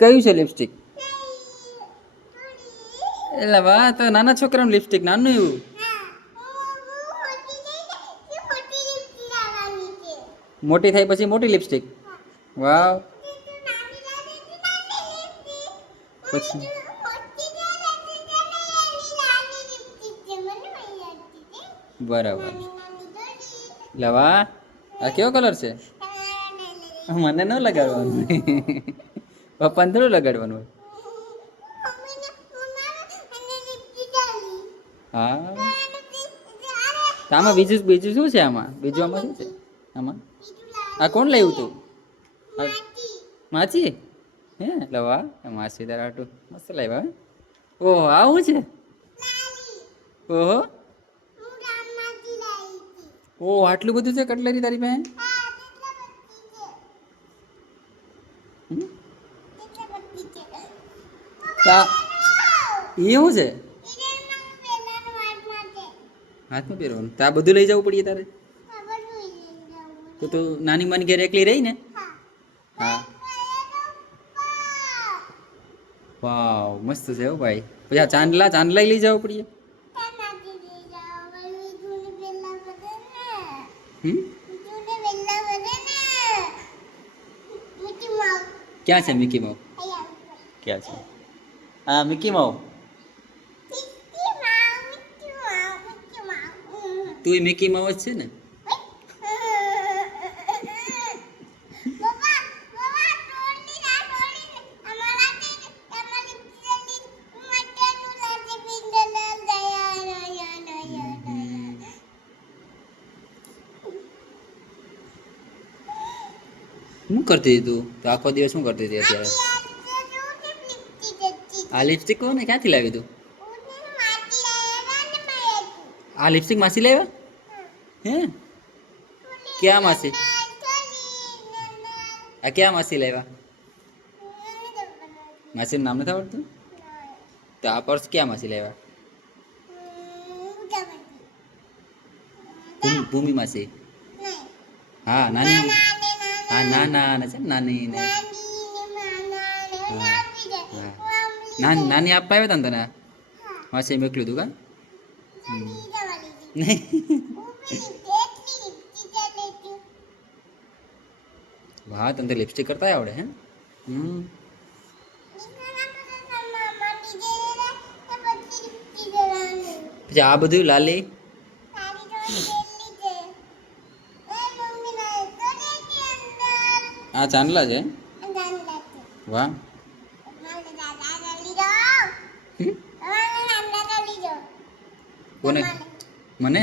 કયું છે લિપસ્ટિક? એટલે વાહ, તો નાના છોકરાનું લિપસ્ટિક નાનું એવું. મોટી થાય પછી મોટી લિપસ્ટિક. વાવ. પછી બરાબર. લવા આ કેવો કલર છે? મને ન લગાડવાનું. પપ્પાને થોડું લગાડવાનું હોય. હા, તો આમાં બીજું બીજું શું છે? આમાં બીજું આમાં શું છે? આમાં આ કોણ લાવ્યું તું? માચી હે લવા માસી તારાટું મસ્ત લાવ્યા. ઓહો આવું છે. ઓહો ઓહ, આટલું બધું છે કટલેરી તારી પાસે? એવું છે હાથમાં પહેરવાનું? તો આ બધું લઈ જવું પડીએ તારે? તો તું નાની માની ઘેર એકલી રહી ને? હા. વાવ મસ્ત છે હો ભાઈ. પછી આ ચાંદલા ચાંદલા લઈ જવું પડીએ. ક્યાં છે મિકી માઉ? ક્યાં છે? હા મિકી માઉ. તું મિકી માઉ જ છે ને? શું કરતી હતી તું? તો આખો દિવસ શું કરતી હતી અત્યારે? આ લિપસ્ટિક કોને ક્યાંથી લાવી તું? આ લિપસ્ટિક માસી લાવ્યા? હે ક્યાં માસી? આ ક્યાં માસી લાવ્યા? માસીનું નામ નથી આવડતું? તો આ પર્સ ક્યાં માસી લાવ્યા? ભૂમિ માસી. હા નાની. હા નાના છે નાની ને. નાની નાની આપવા આવ્યા હતા ને તને? માસી મોકલ્યું તું કા? વાહ, તને લિપસ્ટિક કરતા આવડે હે? પછી આ બધું લાલી આ ચાંદલા છે. વાહ. કોને? મને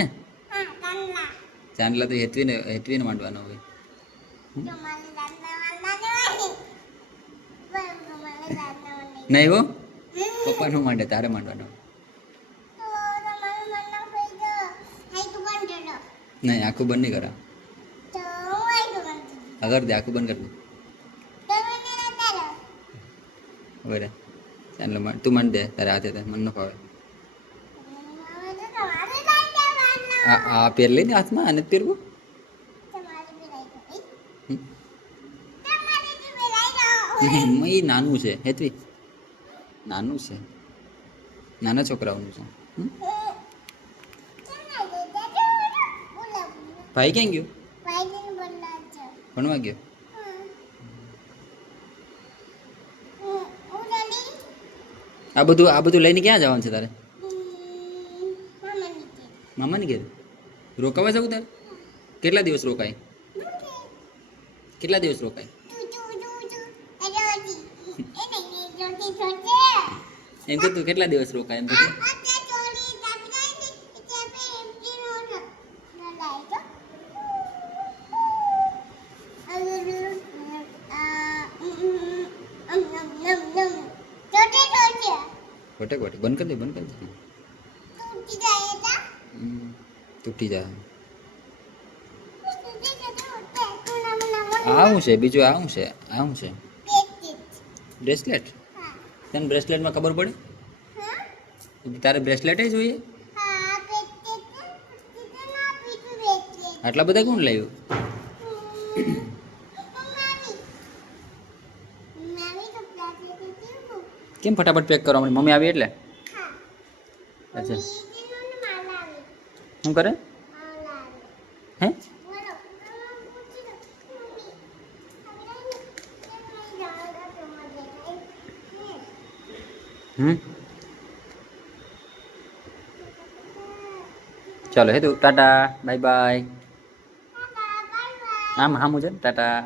ચાંદલા તો હેતવીને માંડવાનો હોય. નહીં હો, પપ્પા નું માંડે, તારે માંડવાનો. નહીં આખું બંધ નહીં કરા. અગર દે આખું બંધ કરી દે. બરાબર ચાંદલો તું માંડ દે તારે હાથે મને ન ફાવે. આ પહેર લઈ ને હાથમાં આને જ પહેરવું. એ નાનું છે હેતવી, નાનું છે, નાના છોકરાઓનું છે. ભાઈ ક્યાં ગયો? ભણવા ગયો. આ બધું લઈને ક્યાં જવાનું છે તારે? મામાની ઘેર રોકાવા જવું તારે? કેટલા દિવસ રોકાય? કેટલા દિવસ રોકાય? એમ કે તું કેટલા દિવસ રોકાય એમ કે? ખોટે ખોટે બંધ કરી દે, બંધ કરી દે. તૂટી જાય. આવું છે બીજું? આવું છે? આવું છે બ્રેસલેટ. તને બ્રેસલેટમાં ખબર પડે? તારે બ્રેસલેટ જોઈએ? આટલા બધા કોણ લાવ્યું? કેમ ફટાફટ પેક કરવા મળી? મમ્મી આવી એટલે અચ્છા શું કરે હે? ચાલો હે તું ટાટા બાય બાય. આમ હામું છે ને ટાટા.